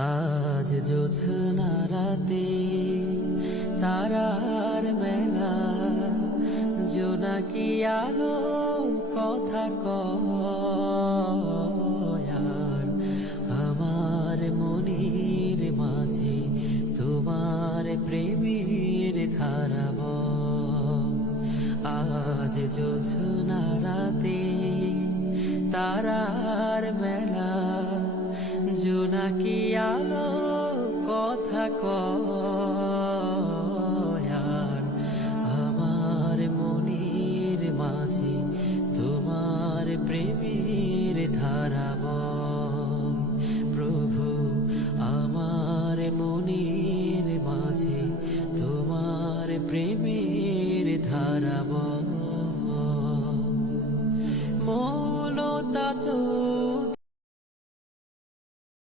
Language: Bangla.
আজ জোছনা রাতে তারার মেলা, জোনাকি আলো কথা কয়, আর আমার মনের মাঝে তোমার প্রেমের ধারা বয়। আজ জোছনা রাতে তারার মেলা, জোনাকি আলো কথা কয়।